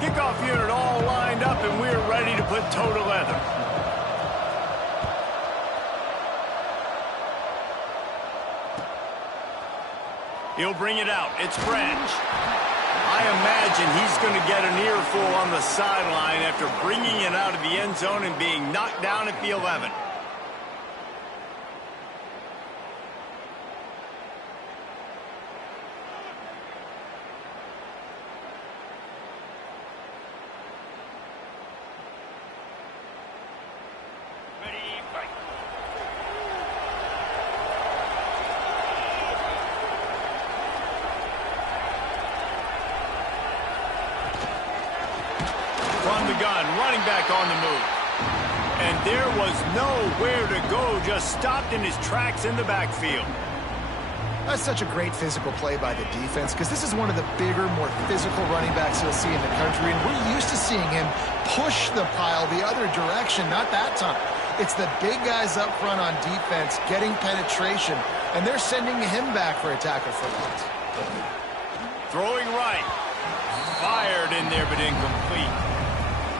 Kickoff unit all lined up, and we're ready to put toe to leather. He'll bring it out. It's French. I imagine he's going to get an earful on the sideline after bringing it out of the end zone and being knocked down at the 11. From the gun, running back on the move. And there was nowhere to go, just stopped in his tracks in the backfield. That's such a great physical play by the defense, because this is one of the bigger, more physical running backs you'll see in the country, and we're used to seeing him push the pile the other direction. Not that time. It's the big guys up front on defense getting penetration, and they're sending him back for a tackle for loss. Throwing right. Fired in there, but incomplete.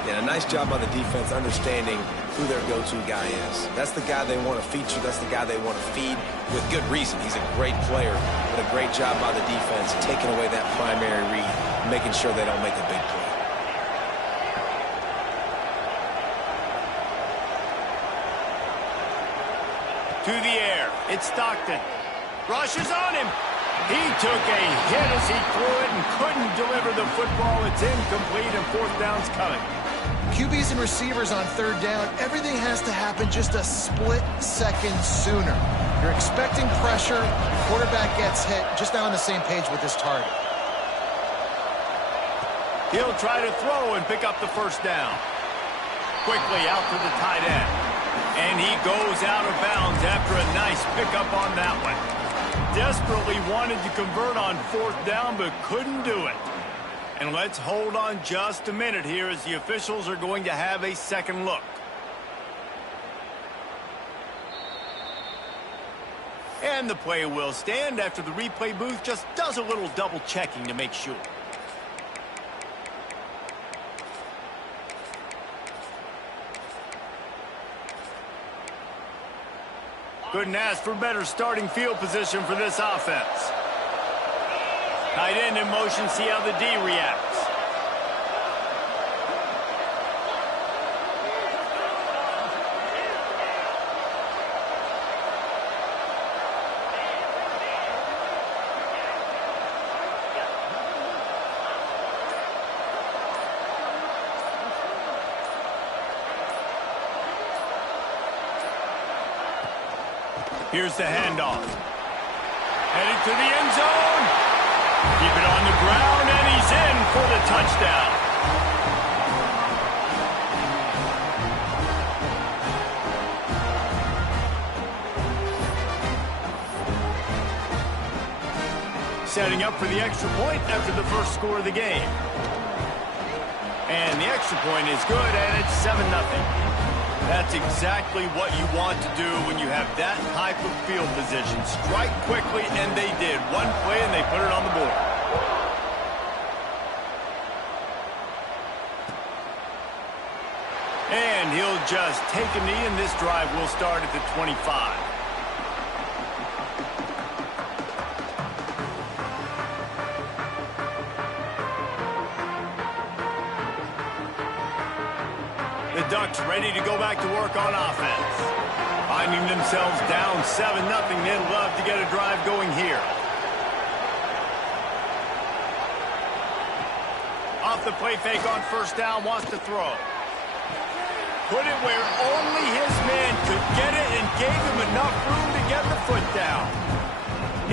Yeah, a nice job by the defense understanding who their go-to guy is. That's the guy they want to feature. That's the guy they want to feed with good reason. He's a great player, but a great job by the defense taking away that primary read, making sure they don't make a big play. To the air. It's Stockton. Rushes on him. He took a hit as he threw it and couldn't deliver the football. It's incomplete, and fourth down's coming. QBs and receivers on third down, everything has to happen just a split second sooner. You're expecting pressure, quarterback gets hit, just not on the same page with his target. He'll try to throw and pick up the first down. Quickly out to the tight end. And he goes out of bounds after a nice pickup on that one. Desperately wanted to convert on fourth down, but couldn't do it. And let's hold on just a minute here as the officials are going to have a second look. And the play will stand after the replay booth just does a little double checking to make sure. Couldn't ask for better starting field position for this offense. Tight end in motion, see how the D reacts. Here's the handoff. Headed to the end zone. Keep it on the ground, and he's in for the touchdown. Setting up for the extra point after the first score of the game. And the extra point is good, and it's 7-0. That's exactly what you want to do when you have that type of field position. Strike quickly, and they did. One play, and they put it on the board. And he'll just take a knee, and this drive will start at the 25. The Ducks ready to go back to work on offense. Finding themselves down 7-0, they'd love to get a drive going here. Off the play fake on first down, wants to throw. Put it where only his man could get it and gave him enough room to get the foot down.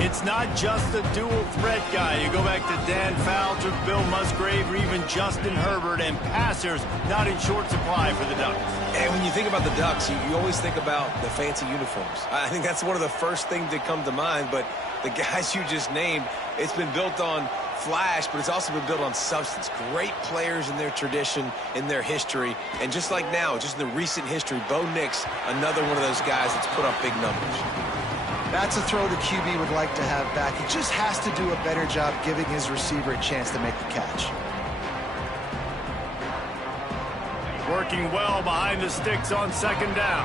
It's not just a dual threat guy. You go back to Dan Fouts, Bill Musgrave, or even Justin Herbert, and passers not in short supply for the Ducks. And when you think about the Ducks, you always think about the fancy uniforms. I think that's one of the first things that come to mind, but the guys you just named, it's been built on flash, but it's also been built on substance. Great players in their tradition, in their history, and just like now, just in the recent history, Bo Nix, another one of those guys that's put up big numbers. That's a throw the QB would like to have back. He just has to do a better job giving his receiver a chance to make the catch. Working well behind the sticks on second down.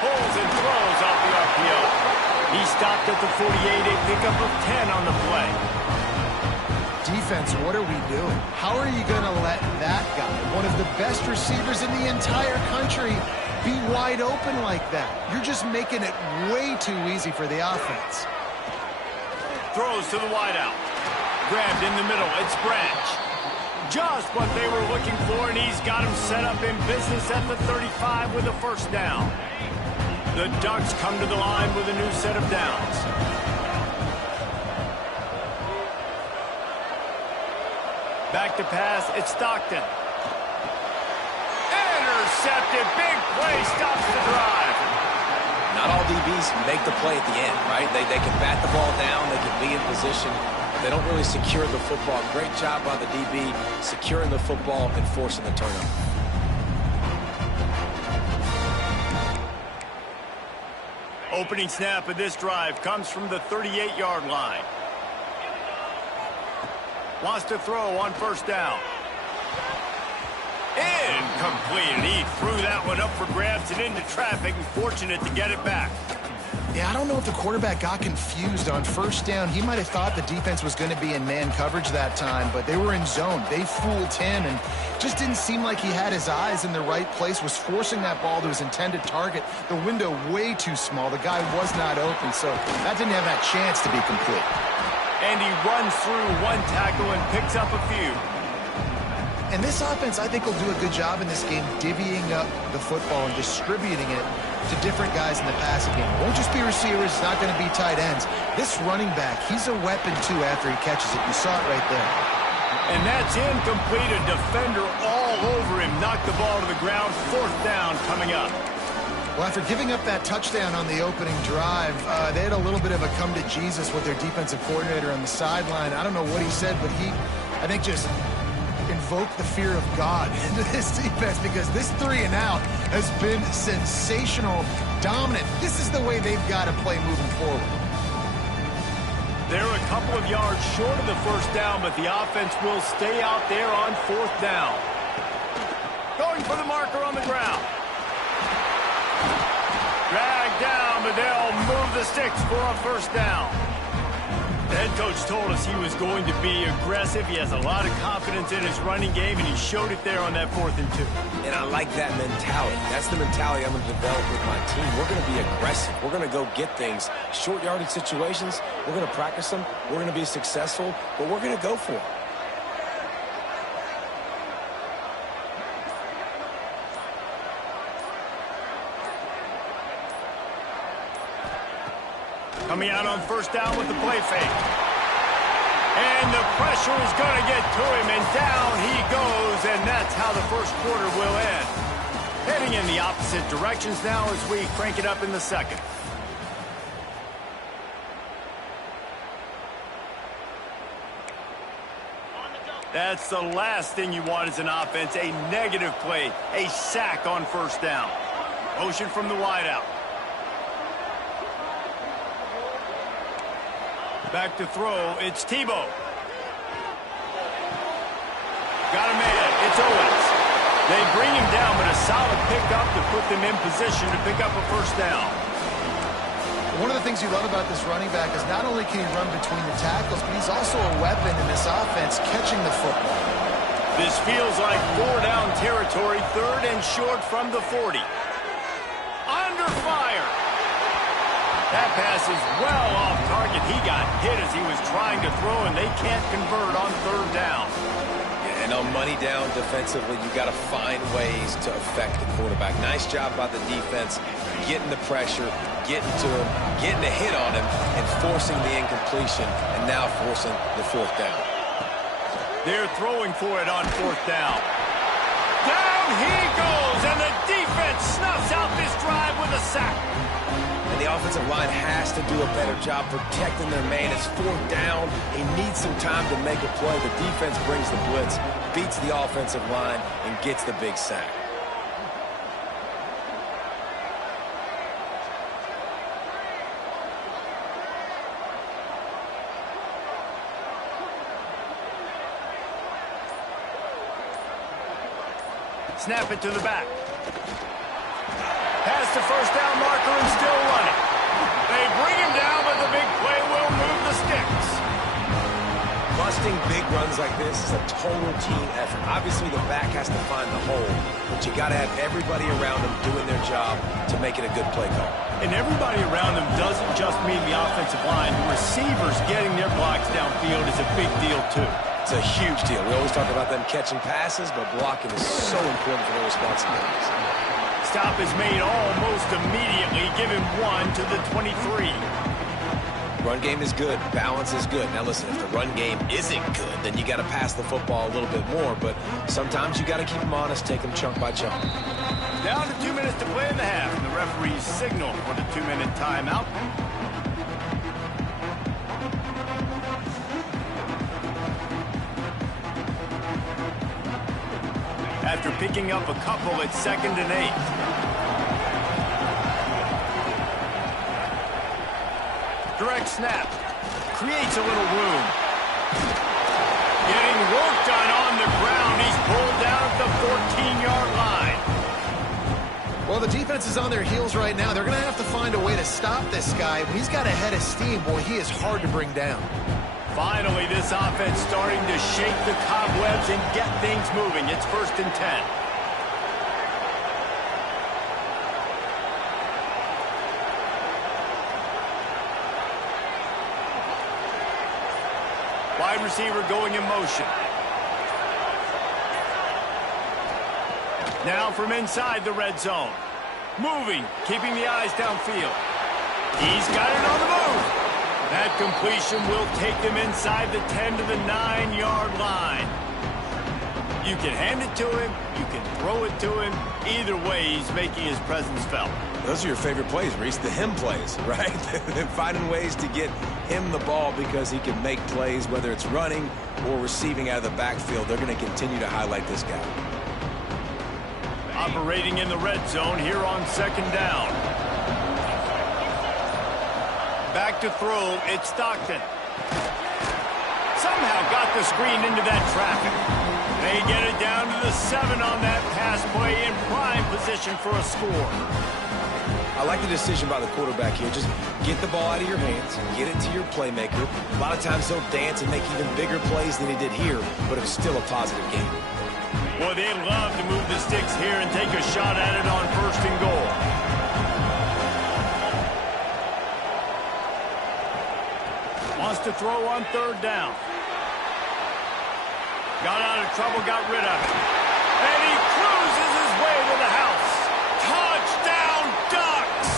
Pulls and throws off the RPO. He stopped at the 48, a pickup of 10 on the play. Defense, what are we doing? How are you going to let that guy, one of the best receivers in the entire country, be wide open like that? You're just making it way too easy for the offense. Throws to the wideout. Grabbed in the middle. It's Branch. Just what they were looking for, and he's got him set up in business at the 35 with a first down. The Ducks come to the line with a new set of downs. Back to pass, it's Stockton. Intercepted, big play, stops the drive. Not all DBs make the play at the end, right? They can bat the ball down, they can be in position. They don't really secure the football. Great job by the DB, securing the football and forcing the turnover. Opening snap of this drive comes from the 38-yard line. Wants to throw on first down. Incomplete. He threw that one up for grabs and into traffic, and fortunate to get it back. Yeah, I don't know if the quarterback got confused on first down. He might have thought the defense was going to be in man coverage that time, but they were in zone. They fooled him and just didn't seem like he had his eyes in the right place, was forcing that ball to his intended target. The window way too small. The guy was not open, so that didn't have that chance to be complete. And he runs through one tackle and picks up a few. And this offense, I think, will do a good job in this game divvying up the football and distributing it to different guys in the passing game. It won't just be receivers. It's not going to be tight ends. This running back, he's a weapon, too, after he catches it. You saw it right there. And that's incomplete. A defender all over him. Knocked the ball to the ground. 4th down coming up. Well, after giving up that touchdown on the opening drive, they had a little bit of a come to Jesus with their defensive coordinator on the sideline. I don't know what he said, but he, I think, just invoke the fear of God into this defense, because this 3 and out has been sensational, dominant. This is the way they've got to play moving forward. They're a couple of yards short of the 1st down, but the offense will stay out there on 4th down. Going for the marker on the ground. Drag down, but they'll move the sticks for a 1st down. The head coach told us he was going to be aggressive. He has a lot of confidence in his running game, and he showed it there on that 4th and 2. And I like that mentality. That's the mentality I'm going to develop with my team. We're going to be aggressive. We're going to go get things. Short yardage situations, we're going to practice them. We're going to be successful, but we're going to go for it. Coming out on 1st down with the play fake. And the pressure is going to get to him, and down he goes, and that's how the 1st quarter will end. Heading in the opposite directions now as we crank it up in the 2nd. That's the last thing you want as an offense, a negative play, a sack on 1st down. Motion from the wideout. Back to throw, it's Tebow. Got a man, it's Owens. They bring him down, but a solid pickup to put them in position to pick up a 1st down. One of the things you love about this running back is not only can he run between the tackles, but he's also a weapon in this offense catching the football. This feels like 4-down territory, 3rd and short from the 40. Under fire. That pass is well off target. He got hit as he was trying to throw, and they can't convert on 3rd down. Yeah, and on money down defensively, you got to find ways to affect the quarterback. Nice job by the defense, getting the pressure, getting to him, getting a hit on him, and forcing the incompletion, and now forcing the 4th down. They're throwing for it on 4th down. Down he goes, and the defense snuffs out this drive with a sack. And the offensive line has to do a better job protecting their man. It's 4th down. He needs some time to make a play. The defense brings the blitz, beats the offensive line, and gets the big sack. Snap it to the back. Pass the 1st down marker and still running. They bring him down, but the big play will move the sticks. Busting big runs like this is a total team effort. Obviously, the back has to find the hole, but you got to have everybody around them doing their job to make it a good play call. And everybody around them doesn't just mean the offensive line. The receivers getting their blocks downfield is a big deal, too. It's a huge deal. We always talk about them catching passes, but blocking is so important for their responsibilities. Stop is made almost immediately. Give him 1 to the 23. Run game is good. Balance is good. Now listen, if the run game isn't good, then you got to pass the football a little bit more. But sometimes you got to keep them honest, take them chunk by chunk. Down to 2 minutes to play in the half. And the referees signal for the 2-minute timeout. After picking up a couple at 2nd and 8. Direct snap. Creates a little room. Getting work done on the ground. He's pulled down at the 14-yard line. Well, the defense is on their heels right now. They're going to have to find a way to stop this guy. When he's got a head of steam, boy, he is hard to bring down. Finally, this offense starting to shake the cobwebs and get things moving. It's 1st and 10. Wide receiver going in motion. Now from inside the red zone. Moving, keeping the eyes downfield. He's got it on the move. That completion will take them inside the 10 to the 9-yard line. You can hand it to him. You can throw it to him. Either way, he's making his presence felt. Those are your favorite plays, Reese, the him plays, right? They're finding ways to get him the ball because he can make plays, whether it's running or receiving out of the backfield. They're going to continue to highlight this guy. Operating in the red zone here on 2nd down. Back to throw, it's Stockton. Somehow got the screen into that traffic. They get it down to the 7 on that pass play in prime position for a score. I like the decision by the quarterback here. Just get the ball out of your hands, get it to your playmaker. A lot of times he'll dance and make even bigger plays than he did here, but it was still a positive game. Boy, they love to move the sticks here and take a shot at it on 1st and goal. Wants to throw on 3rd down. Got out of trouble, got rid of it. And he cruises his way to the house. Touchdown, Ducks!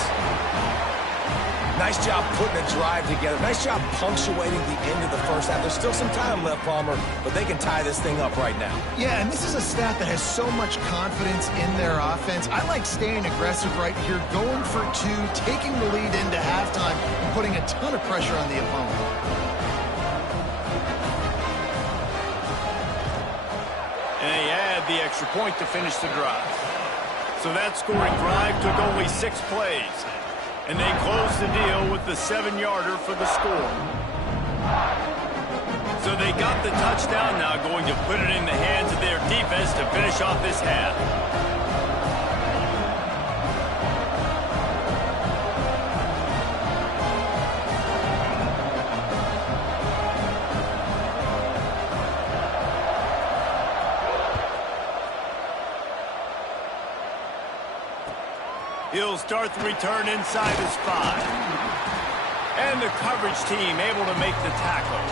Nice job putting a drive together. Nice job punctuating the end of the first half. There's still some time left, Palmer, but they can tie this thing up right now. Yeah, and this is a staff that has so much confidence in their offense. I like staying aggressive right here, going for 2, taking the lead into halftime, and putting a ton of pressure on the opponent. And they add the extra point to finish the drive. So that scoring drive took only 6 plays. And they close the deal with the 7-yarder for the score. So they got the touchdown, now going to put it in the hands of their defense to finish off this half. He'll start the return inside his 5. And the coverage team able to make the tackle.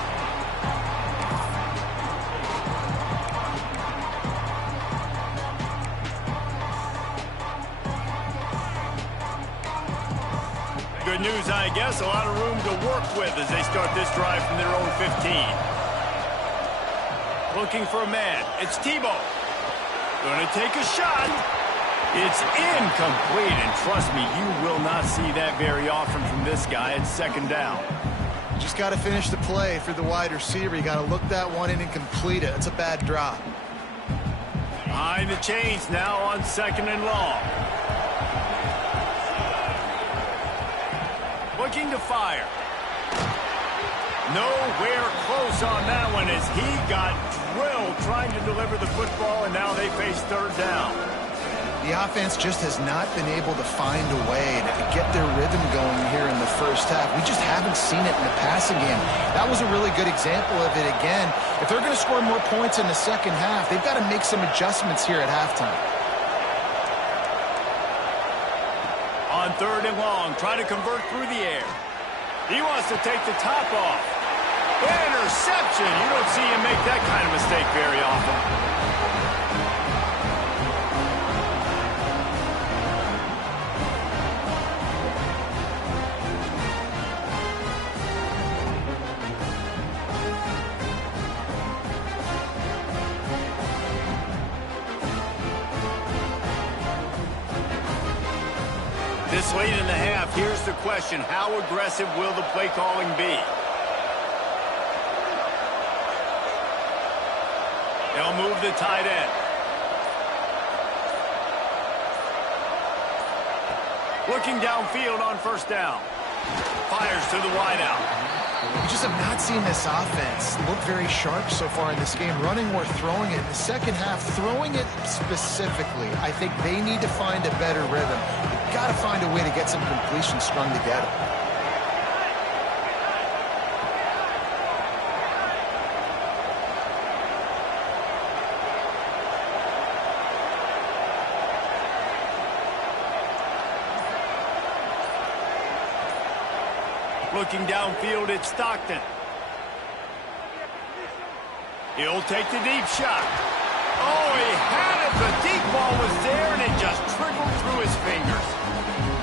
Good news, I guess. A lot of room to work with as they start this drive from their own 15. Looking for a man. It's Tebow. Gonna take a shot. It's incomplete, and trust me, you will not see that very often from this guy at 2nd down. Just got to finish the play for the wide receiver. You got to look that one in and complete it. It's a bad drop. Behind the chains now on 2nd and long. Looking to fire. Nowhere close on that one as he got drilled trying to deliver the football, and now they face 3rd down. The offense just has not been able to find a way to get their rhythm going here in the first half. We just haven't seen it in the passing game. That was a really good example of it again. If they're going to score more points in the second half, they've got to make some adjustments here at halftime. On 3rd and long, try to convert through the air. He wants to take the top off. Interception! You don't see him make that kind of mistake very often. This late in the half, here's the question. How aggressive will the play calling be? They'll move the tight end. Looking downfield on 1st down. Fires to the wideout. We just have not seen this offense look very sharp so far in this game, running or throwing it. In the second half, throwing it specifically, I think they need to find a better rhythm. They've got to find a way to get some completion strung together. Looking downfield, it's Stockton. He'll take the deep shot. Oh, he had it. The deep ball was there, and it just trickled through his fingers.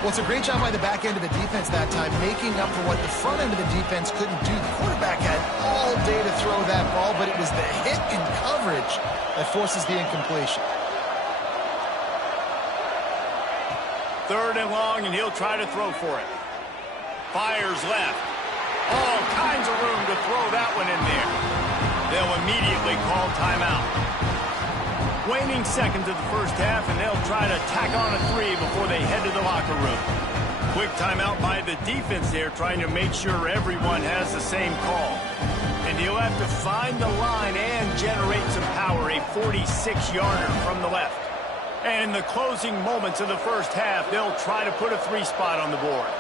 Well, it's a great job by the back end of the defense that time, making up for what the front end of the defense couldn't do. The quarterback had all day to throw that ball, but it was the hit in coverage that forces the incompletion. 3rd and long, and he'll try to throw for it. Fires left. All kinds of room to throw that one in there. They'll immediately call timeout. Waning seconds of the first half, and they'll try to tack on a 3 before they head to the locker room. Quick timeout by the defense there, trying to make sure everyone has the same call. And he'll have to find the line and generate some power, a 46-yarder from the left. And in the closing moments of the first half, they'll try to put a 3 spot on the board.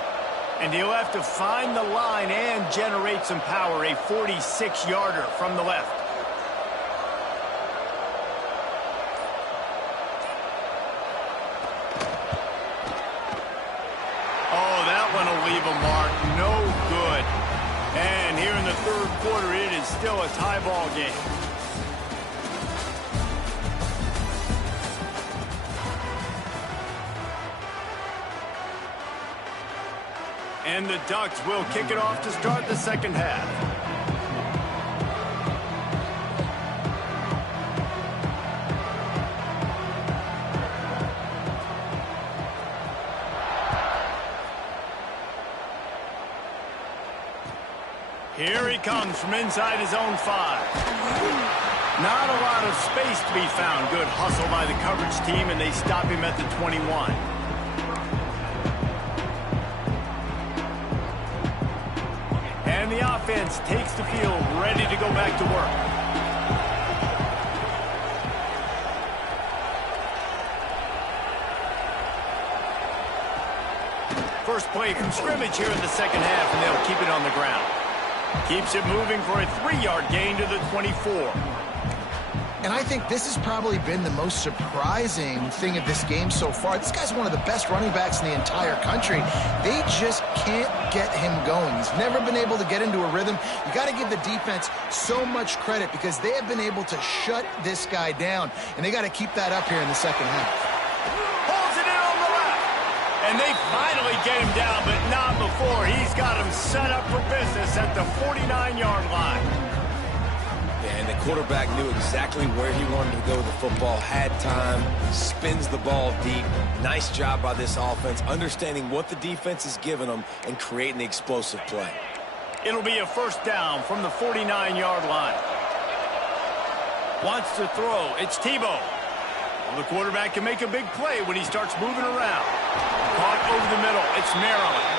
And he'll have to find the line and generate some power, a 46-yarder from the left. Oh, that one will leave a mark. No good. And here in the 3rd quarter, it is still a tie ball game. And the Ducks will kick it off to start the second half. Here he comes from inside his own 5. Not a lot of space to be found. Good hustle by the coverage team, and they stop him at the 21. And the offense takes the field, ready to go back to work. First play from scrimmage here in the second half, and they'll keep it on the ground. Keeps it moving for a 3-yard gain to the 24. And I think this has probably been the most surprising thing of this game so far. This guy's one of the best running backs in the entire country. They just can't get him going. He's never been able to get into a rhythm. You got to give the defense so much credit because they have been able to shut this guy down. And they got to keep that up here in the second half. Holds it in on the left. And they finally get him down, but not before. He's got him set up for business at the 49-yard line. And the quarterback knew exactly where he wanted to go with the football, had time, spins the ball deep. Nice job by this offense, understanding what the defense is giving them and creating the explosive play. It'll be a first down from the 49-yard line. Wants to throw. It's Tebow. Well, the quarterback can make a big play when he starts moving around. Caught over the middle. It's Maryland.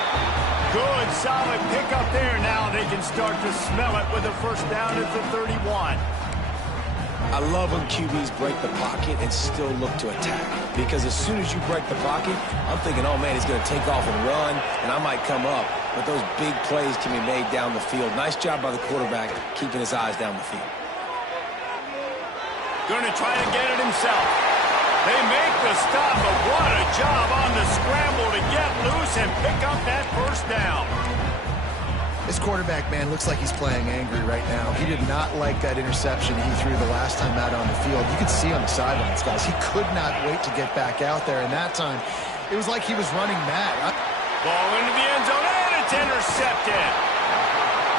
Good, solid pickup there. Now they can start to smell it with a first down at the 31. I love when QBs break the pocket and still look to attack. Because as soon as you break the pocket, I'm thinking, oh, man, he's going to take off and run, and I might come up. But those big plays can be made down the field. Nice job by the quarterback keeping his eyes down the field. Going to try to get it himself. They make the stop, but what a job on the scramble to get loose and pick up that first down. This quarterback, man, looks like he's playing angry right now. He did not like that interception he threw the last time out on the field. You could see on the sidelines, guys. He could not wait to get back out there, and that time it was like he was running mad. Ball into the end zone, and it's intercepted.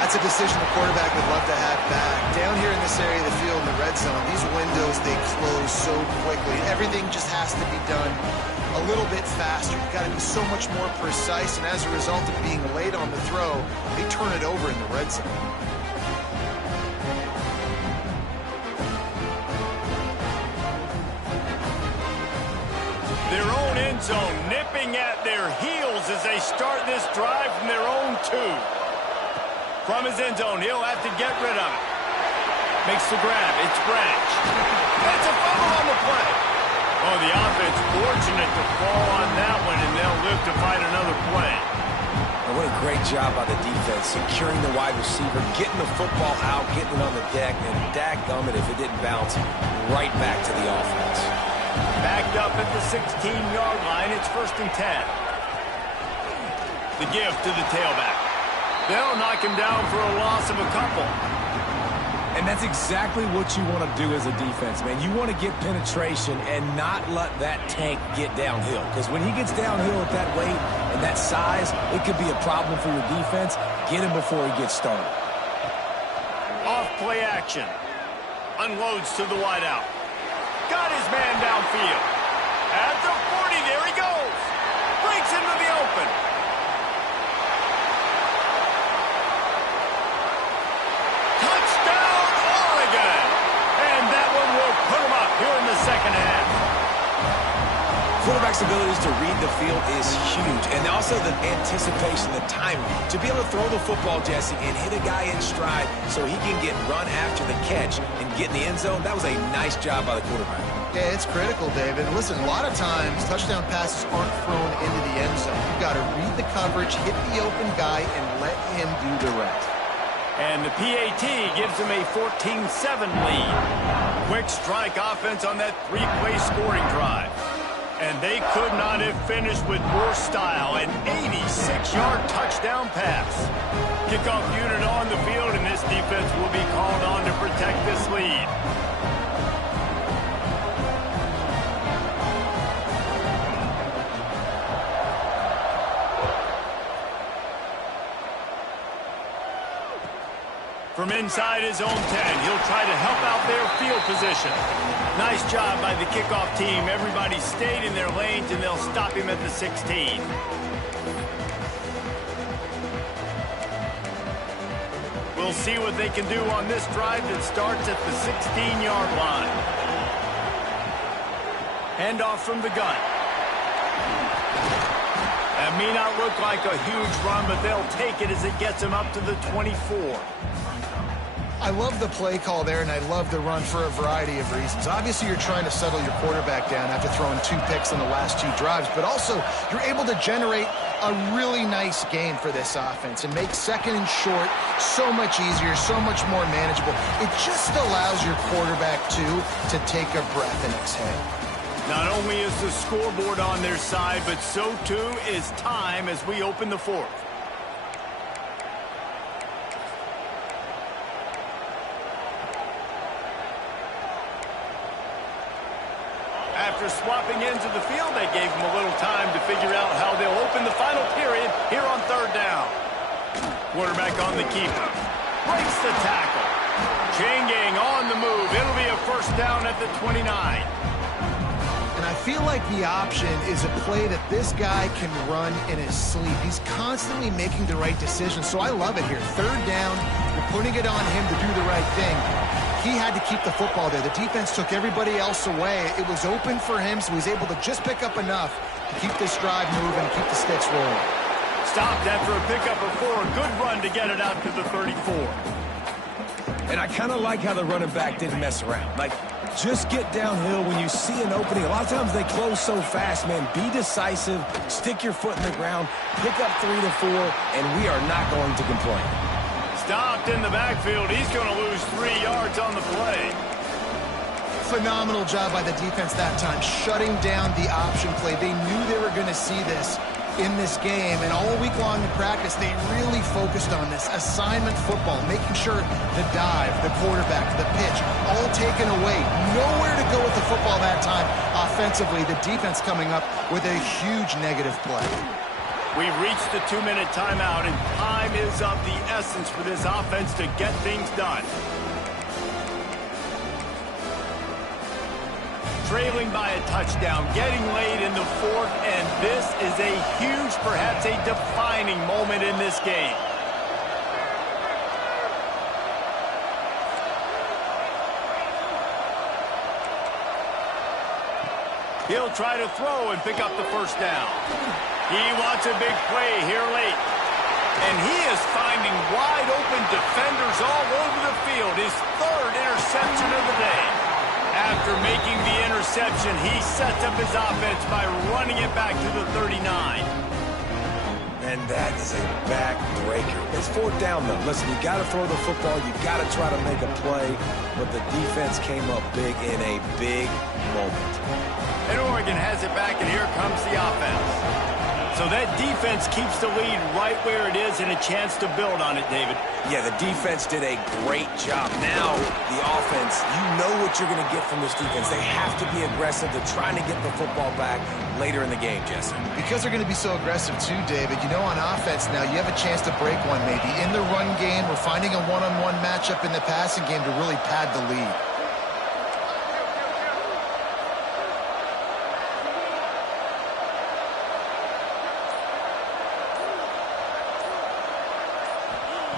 That's a decision the quarterback would love to have back. Down here in this area of the field in the red zone, these windows, they close so quickly. Everything just has to be done a little bit faster. You've got to be so much more precise, and as a result of being late on the throw, they turn it over in the red zone. Their own end zone, nipping at their heels as they start this drive from their own 2. From his end zone, he'll have to get rid of it. Makes the grab. It's Branch. That's a fumble on the play. Oh, the offense fortunate to fall on that one, and they'll live to fight another play. And what a great job by the defense, securing the wide receiver, getting the football out, getting it on the deck, and dadgummit if it didn't bounce right back to the offense. Backed up at the 16-yard line. It's 1st and 10. The give to the tailback. They'll knock him down for a loss of a couple. And that's exactly what you want to do as a defense, man. You want to get penetration and not let that tank get downhill. Because when he gets downhill at that weight and that size, it could be a problem for your defense. Get him before he gets started. Off play action. Unloads to the wideout. Got his man downfield. At the 40, there he goes. Breaks into the open. Touchdown, Oregon. And that one will put him up here in the second half. Quarterback's abilities to read the field is huge. And also the anticipation, the timing. To be able to throw the football, Jesse, and hit a guy in stride so he can get run after the catch and get in the end zone, that was a nice job by the quarterback. Yeah, it's critical, David. Listen, a lot of times touchdown passes aren't thrown into the end zone. You've got to read the coverage, hit the open guy, and let him do the rest. And the PAT gives him a 14-7 lead. Quick strike offense on that 3-play scoring drive. And they could not have finished with more style. An 86-yard touchdown pass. Kickoff unit on the field, and this defense will be called on to protect this lead. From inside his own 10, he'll try to help out their field position. Nice job by the kickoff team. Everybody stayed in their lanes, and they'll stop him at the 16. We'll see what they can do on this drive that starts at the 16-yard line. Handoff from the gun. That may not look like a huge run, but they'll take it as it gets them up to the 24. I love the play call there, and I love the run for a variety of reasons. Obviously, you're trying to settle your quarterback down after throwing 2 picks in the last 2 drives, but also you're able to generate a really nice game for this offense and make second and short so much easier, so much more manageable. It just allows your quarterback, too, to take a breath and exhale. Not only is the scoreboard on their side, but so, too, is time as we open the 4th. After swapping ends of the field, they gave them a little time to figure out how they'll open the final period here on 3rd down. Quarterback on the keeper. Breaks the tackle. Chain gang on the move. It'll be a 1st down at the 29. And I feel like the option is a play that this guy can run in his sleep. He's constantly making the right decision, so I love it here. 3rd down, you're putting it on him to do the right thing. He had to keep the football there. The defense took everybody else away. It was open for him, so he's able to just pick up enough to keep this drive moving and keep the sticks rolling. Stopped after a pickup of 4. A good run to get it out to the 34. And I kind of like how the running back didn't mess around. Like, just get downhill when you see an opening. A lot of times they close so fast, man. Be decisive, stick your foot in the ground, pick up 3 to 4, and we are not going to complain. Stopped in the backfield. He's going to lose 3 yards on the play. Phenomenal job by the defense that time, shutting down the option play. They knew they were going to see this in this game, and all week long in practice, they really focused on this assignment football, making sure the dive, the quarterback, the pitch, all taken away. Nowhere to go with the football that time offensively. The defense coming up with a huge negative play. We've reached the 2-minute timeout, and time is of the essence for this offense to get things done. Trailing by a touchdown, getting late in the 4th, and this is a huge, perhaps a defining moment in this game. He'll try to throw and pick up the first down. He wants a big play here late. And he is finding wide open defenders all over the field. His third interception of the day. After making the interception, he sets up his offense by running it back to the 39. And that is a backbreaker. It's fourth down, though. Listen, you got to throw the football. You got to try to make a play. But the defense came up big in a big moment. And Oregon has it back, and here comes the offense. So that defense keeps the lead right where it is and a chance to build on it, David. Yeah, the defense did a great job. Now, the offense, you know what you're going to get from this defense. They have to be aggressive. They're trying to get the football back later in the game, Jesse. Because they're going to be so aggressive too, David. You know, on offense now, you have a chance to break one maybe in the run game or finding a one-on-one matchup in the passing game to really pad the lead.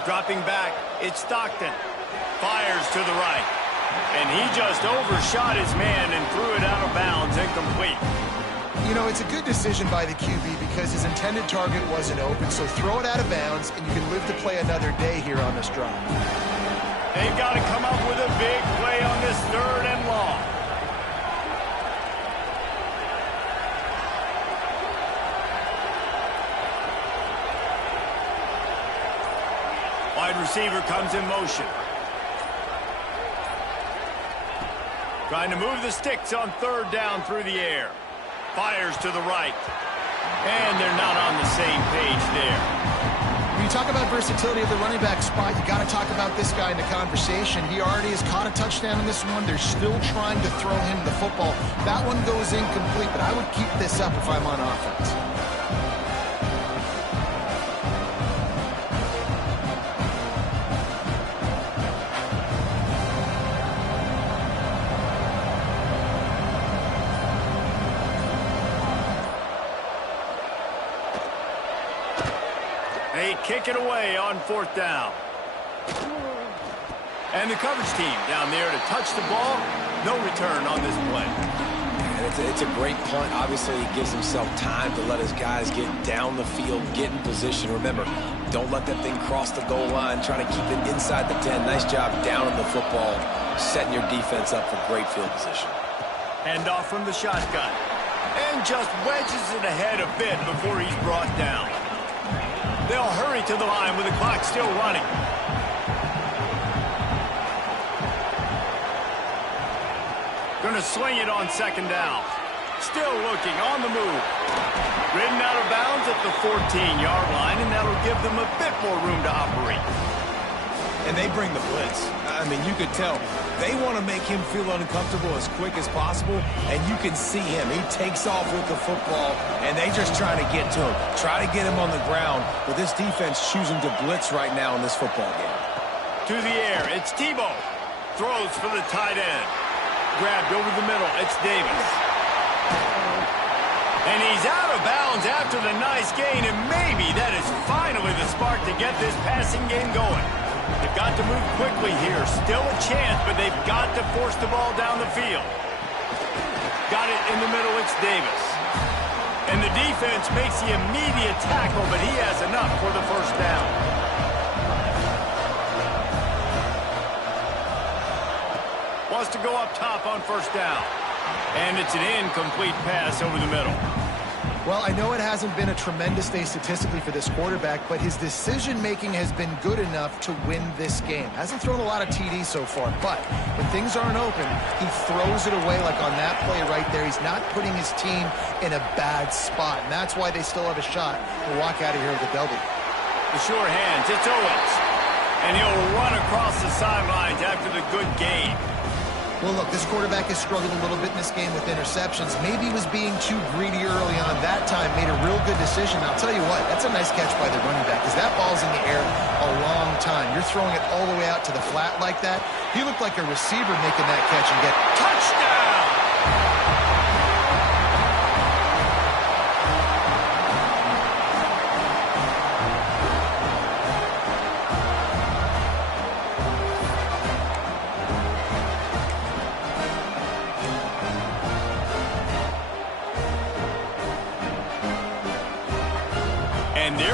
Dropping back, it's Stockton. Fires to the right. And he just overshot his man and threw it out of bounds, incomplete. You know, it's a good decision by the QB because his intended target wasn't open, so throw it out of bounds, and you can live to play another day here on this drive. They've got to come up with a big play on this third and long. Wide receiver comes in motion. Trying to move the sticks on third down through the air. Fires to the right. And they're not on the same page there. When you talk about versatility of the running back spot, you got to talk about this guy in the conversation. He already has caught a touchdown in this one. They're still trying to throw him the football. That one goes incomplete, but I would keep this up if I'm on offense. They kick it away on fourth down. And the coverage team down there to touch the ball. No return on this play. It's a great punt. Obviously, he gives himself time to let his guys get down the field, get in position. Remember, don't let that thing cross the goal line. Try to keep it inside the 10. Nice job down on the football, setting your defense up for great field position. Hand off from the shotgun. And just wedges it ahead a bit before he's brought down. They'll hurry to the line with the clock still running. Gonna swing it on second down. Still looking on the move. Ridden out of bounds at the 14-yard line, and that'll give them a bit more room to operate. And they bring the blitz. I mean, you could tell. They want to make him feel uncomfortable as quick as possible, and you can see him. He takes off with the football, and they just try to get to him. Try to get him on the ground, but this defense choosing to blitz right now in this football game. To the air, it's Tebow. Throws for the tight end. Grabbed over the middle, it's Davis. And he's out of bounds after the nice gain, and maybe that is finally the spark to get this passing game going. They've got to move quickly here. Still a chance, but they've got to force the ball down the field. Got it in the middle, it's Davis. And the defense makes the immediate tackle, but he has enough for the first down. Wants to go up top on first down. And it's an incomplete pass over the middle. Well, I know it hasn't been a tremendous day statistically for this quarterback, but his decision-making has been good enough to win this game. Hasn't thrown a lot of TDs so far, but when things aren't open, he throws it away like on that play right there. He's not putting his team in a bad spot, and that's why they still have a shot to walk out of here with a W. The sure hands, it's Owens. And he'll run across the sidelines after the good game. Well, look, this quarterback has struggled a little bit in this game with interceptions. Maybe he was being too greedy early on. That time made a real good decision. I'll tell you what, that's a nice catch by the running back because that ball's in the air a long time. You're throwing it all the way out to the flat like that. He looked like a receiver making that catch and get touchdown!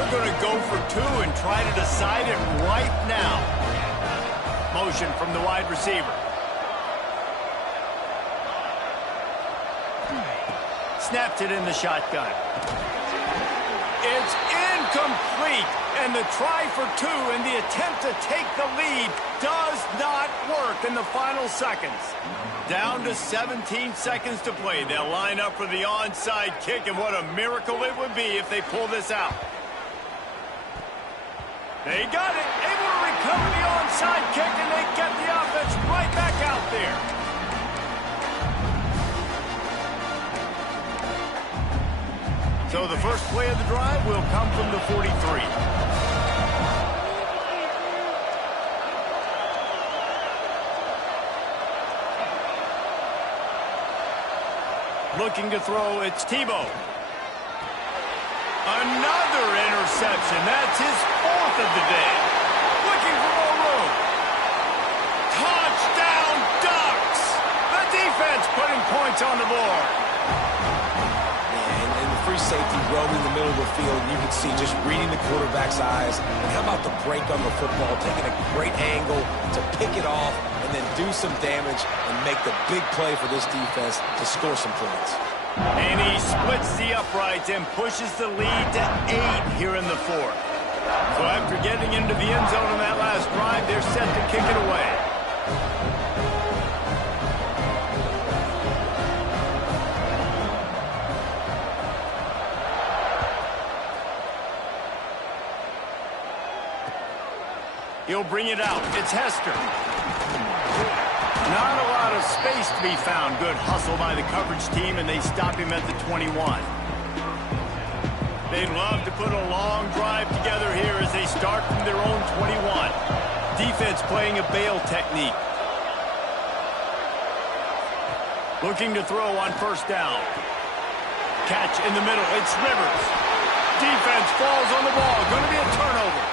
They're going to go for two and try to decide it right now. Motion from the wide receiver. Snapped it in the shotgun. It's incomplete, and the try for two and the attempt to take the lead does not work in the final seconds. Down to 17 seconds to play. They'll line up for the onside kick, and what a miracle it would be if they pull this out. They got it, able to recover the onside kick, and they get the offense right back out there. So the first play of the drive will come from the 43. Looking to throw, it's Tebow. Another interception. That's his fourth of the day. Looking for more room. Touchdown Ducks! The defense putting points on the board. And the free safety roaming the middle of the field, you can see just reading the quarterback's eyes. And how about the break on the football, taking a great angle to pick it off and then do some damage and make the big play for this defense to score some points. And he splits the uprights and pushes the lead to 8 here in the fourth. So after getting into the end zone on that last drive, they're set to kick it away. He'll bring it out. It's Hester. Not a lot of space to be found. Good hustle by the coverage team, and they stop him at the 21. They'd love to put a long drive together here as they start from their own 21. Defense playing a bail technique. Looking to throw on first down. Catch in the middle. It's Rivers. Defense falls on the ball. Going to be a turnover.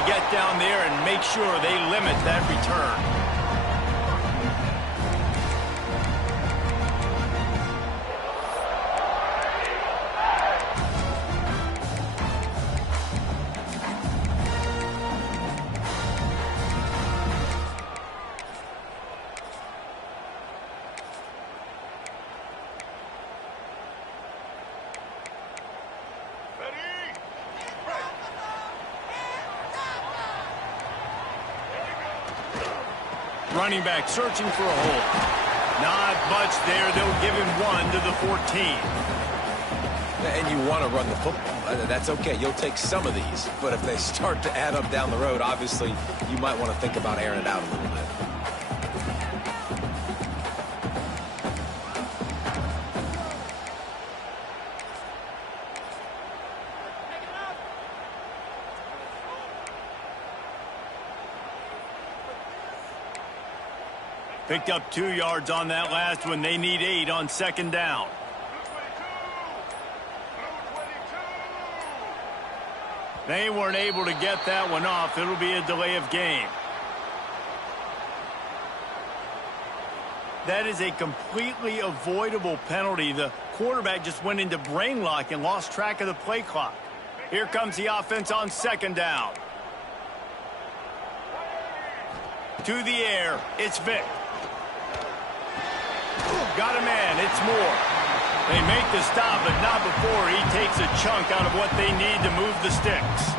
to get down there and make sure they limit that return. Running back searching for a hole. Not much there. They'll give him 1 to the 14. And you want to run the football. That's okay. You'll take some of these. But if they start to add up down the road, obviously, you might want to think about airing it out a little bit. Picked up 2 yards on that last one. They need 8 on second down. They weren't able to get that one off. It'll be a delay of game. That is a completely avoidable penalty. The quarterback just went into brain lock and lost track of the play clock. Here comes the offense on second down. To the air. It's Vick. Got a man. It's Moore. They make the stop, but not before he takes a chunk out of what they need to move the sticks.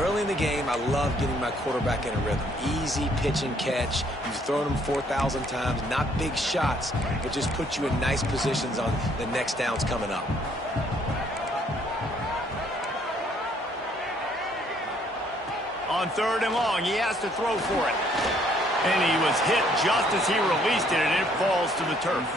Early in the game, I love getting my quarterback in a rhythm. Easy pitch and catch. You've thrown him 4,000 times. Not big shots, but just put you in nice positions on the next downs coming up. On third and long, he has to throw for it. And he was hit just as he released it, and it falls to the turf.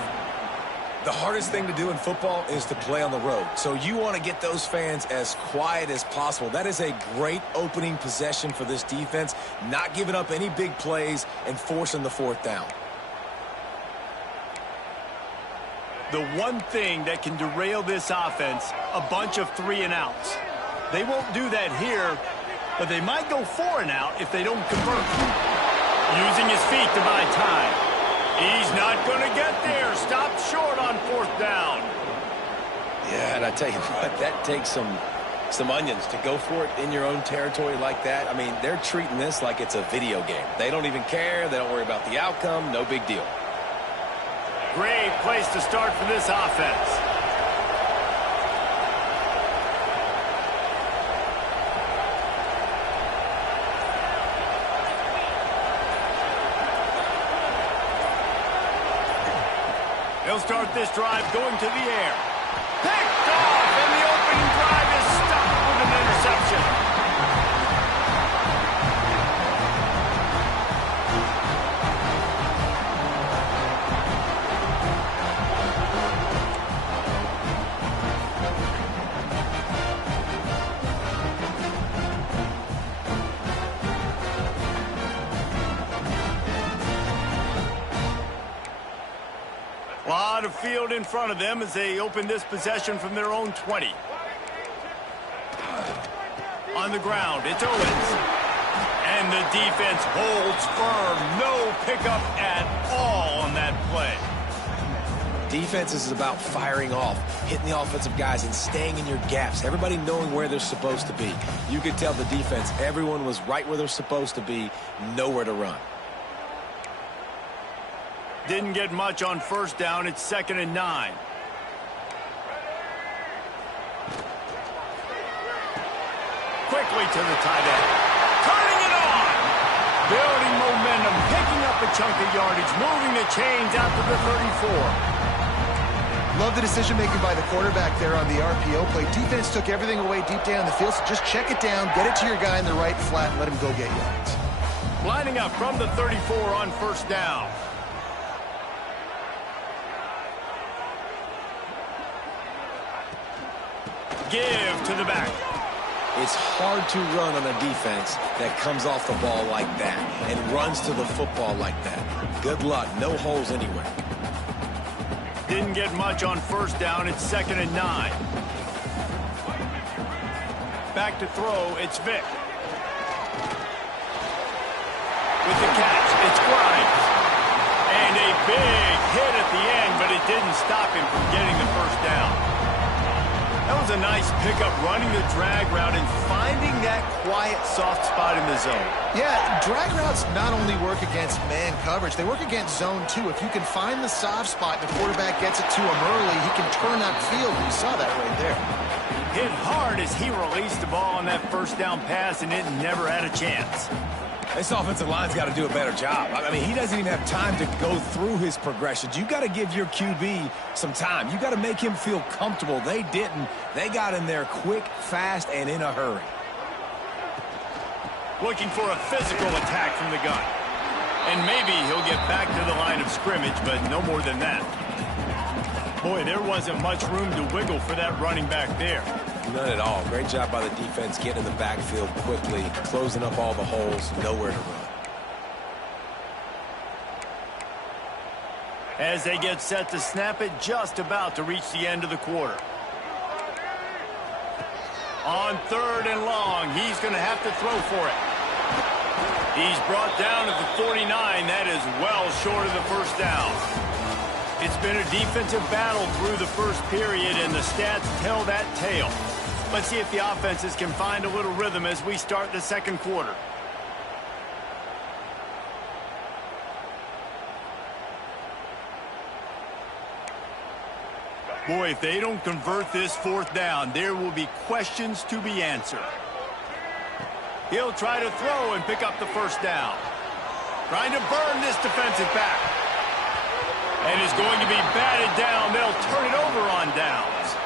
The hardest thing to do in football is to play on the road. So you want to get those fans as quiet as possible. That is a great opening possession for this defense, not giving up any big plays and forcing the fourth down. The one thing that can derail this offense, a bunch of 3 and outs. They won't do that here, but they might go 4 and out if they don't convert. Using his feet to buy time. He's not going to get there. Stopped short on fourth down. Yeah, and I tell you what, that takes some onions to go for it in your own territory like that. I mean, they're treating this like it's a video game. They don't even care. They don't worry about the outcome. No big deal. Great place to start for this offense. They'll start this drive going to the air. Picked off, and the opening drive is stopped with an interception. A lot of field in front of them as they open this possession from their own 20. On the ground, it's Owens. And the defense holds firm. No pickup at all on that play. Defense is about firing off, hitting the offensive guys, and staying in your gaps. Everybody knowing where they're supposed to be. You could tell the defense, everyone was right where they're supposed to be, nowhere to run. Didn't get much on first down. It's 2nd and 9. Quickly to the tight end. Turning it on. Building momentum. Picking up a chunk of yardage. Moving the chains out to the 34. Love the decision-making by the quarterback there on the RPO play. Defense took everything away deep down the field, so just check it down, get it to your guy in the right flat, and let him go get yards. Lining up from the 34 on first down. Give to the back. It's hard to run on a defense that comes off the ball like that and runs to the football like that. Good luck. No holes anywhere. Didn't get much on first down. It's 2nd and 9. Back to throw. It's Vick. with the catch. It's Grimes. And a big hit at the end, but it didn't stop him from getting the first down. That was a nice pickup, running the drag route and finding that quiet, soft spot in the zone. Yeah, drag routes not only work against man coverage, they work against zone too. If you can find the soft spot, the quarterback gets it to him early, he can turn that field. You saw that right there. Hit hard as he released the ball on that first down pass, and it never had a chance. This offensive line's got to do a better job. I mean, he doesn't even have time to go through his progressions. You got to give your QB some time. You got to make him feel comfortable. They didn't. They got in there quick, fast, and in a hurry. Looking for a physical attack from the gun. And maybe he'll get back to the line of scrimmage, but no more than that. Boy, there wasn't much room to wiggle for that running back there. None at all. Great job by the defense getting in the backfield quickly, closing up all the holes, nowhere to run. As they get set to snap it, just about to reach the end of the quarter. On 3rd and long, he's going to have to throw for it. He's brought down at the 49. That is well short of the first down. It's been a defensive battle through the first period, and the stats tell that tale. Let's see if the offenses can find a little rhythm as we start the second quarter. Boy, if they don't convert this 4th down, there will be questions to be answered. He'll try to throw and pick up the first down. Trying to burn this defensive back. And is going to be batted down. They'll turn it over on downs.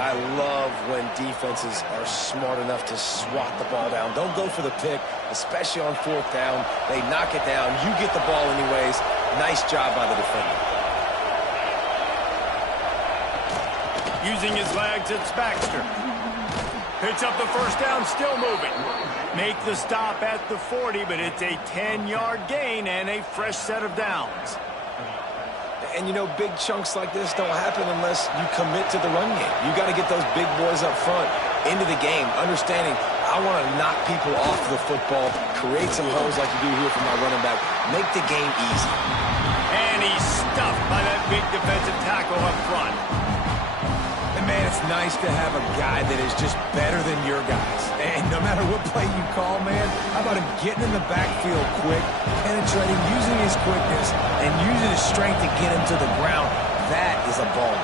I love when defenses are smart enough to swat the ball down. Don't go for the pick, especially on 4th down. They knock it down. You get the ball anyways. Nice job by the defender. Using his legs, it's Baxter. Picks up the first down, still moving. Make the stop at the 40, but it's a 10-yard gain and a fresh set of downs. And, you know, big chunks like this don't happen unless you commit to the run game. You got to get those big boys up front into the game, understanding I want to knock people off the football, create some holes like you do here for my running back, make the game easy. And he's stuffed by that big defensive tackle up front. And, man, it's nice to have a guy that is just better than your guys. And no matter what play you call, man, how about him getting in the backfield quick, penetrating, using his quickness, and using his strength to get him to the ground. That is a ball.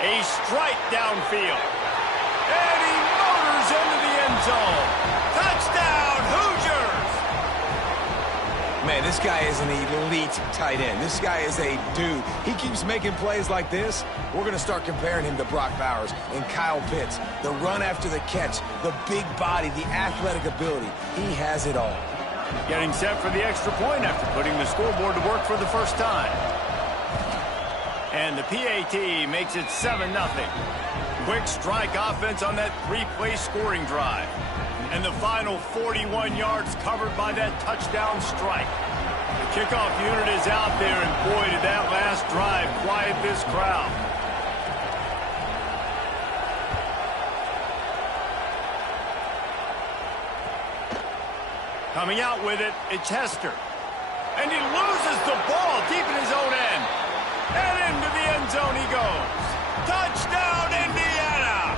A strike downfield. And he motors into the end zone. Touchdown, Hoosiers! Man, this guy is an elite tight end. This guy is a dude. He keeps making plays like this. We're going to start comparing him to Brock Bowers and Kyle Pitts. The run after the catch, the big body, the athletic ability. He has it all. Getting set for the extra point after putting the scoreboard to work for the first time. And the PAT makes it 7-0. Quick strike offense on that 3-play scoring drive. And the final 41 yards covered by that touchdown strike. The kickoff unit is out there, and boy, did that last drive quiet this crowd. Coming out with it, it's Hester. And he loses the ball deep in his own end. And into the end zone he goes. Touchdown, Indiana!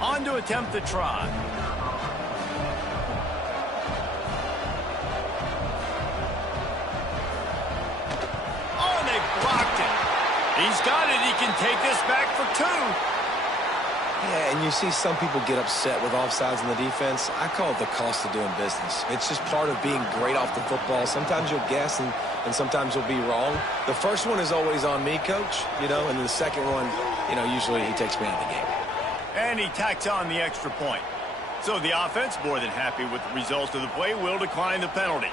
On to attempt the try. Oh, and they blocked it. He's got it. He can take this back for 2. Yeah, and you see some people get upset with offsides in the defense. I call it the cost of doing business. It's just part of being great off the football. Sometimes you'll guess and sometimes you'll be wrong. The first one is always on me, Coach, you know, and the second one, you know, usually he takes me out of the game. And he tacks on the extra point. So the offense, more than happy with the result of the play, will decline the penalty.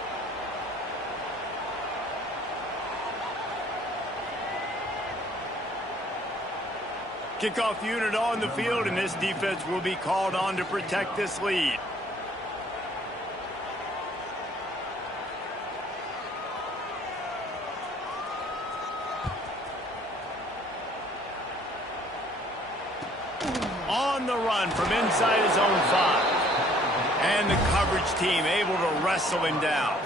Kickoff unit on the field, and this defense will be called on to protect this lead. On the run from inside his own 5. And the coverage team able to wrestle him down.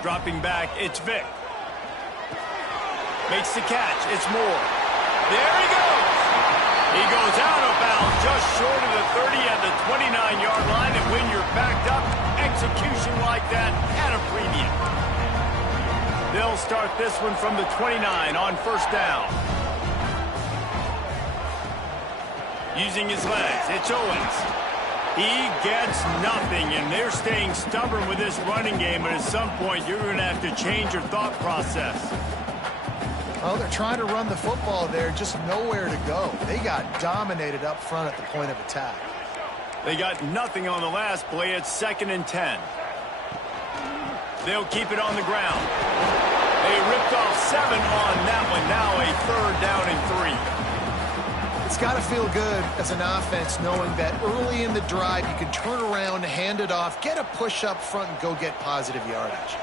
Dropping back, it's Vic. Makes the catch, it's Moore. There he goes! He goes out of bounds just short of the 30 at the 29-yard line, and when you're backed up, execution like that at a premium. They'll start this one from the 29 on first down. Using his legs, it's Owens. He gets nothing, and they're staying stubborn with this running game, but at some point, you're going to have to change your thought process. Well, they're trying to run the football there, just nowhere to go. They got dominated up front at the point of attack. They got nothing on the last play. It's 2nd and 10. They'll keep it on the ground. They ripped off 7 on that one. Now a 3rd down and 3. It's got to feel good as an offense knowing that early in the drive you can turn around, hand it off, get a push up front, and go get positive yardage.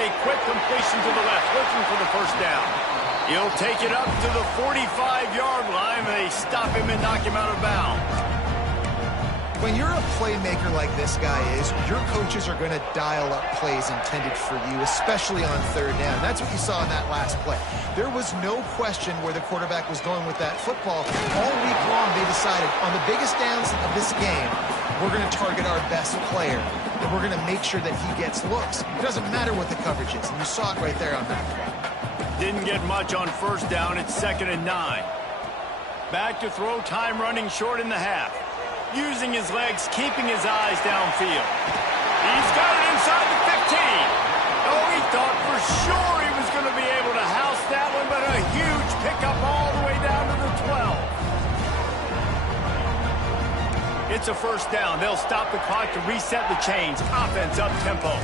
A quick completion to the left, looking for the first down. He'll take it up to the 45-yard line. They stop him and knock him out of bounds. When you're a playmaker like this guy is, your coaches are going to dial up plays intended for you, especially on 3rd down. That's what you saw in that last play. There was no question where the quarterback was going with that football. All week long, they decided on the biggest downs of this game, we're going to target our best player, and we're going to make sure that he gets looks. It doesn't matter what the coverage is, and you saw it right there on that play. Didn't get much on first down. It's 2nd and 9. Back to throw, time running short in the half. Using his legs, keeping his eyes downfield. He's got it inside the 15. Oh, he thought for sure he was going to be able to house that one, but a huge pickup all the way down to the 12. It's a first down. They'll stop the clock to reset the chains. Offense up tempo.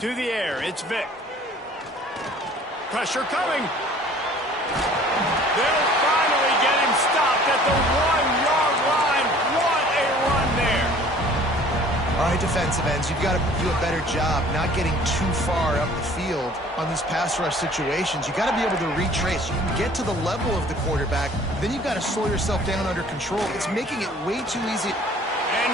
To the air, it's Vic. Pressure coming. They'll finally get him stopped at the 1-yard line. What a run there. All right, defensive ends, you've got to do a better job not getting too far up the field on these pass rush situations. You've got to be able to retrace. You can get to the level of the quarterback, then you've got to slow yourself down under control. It's making it way too easy. And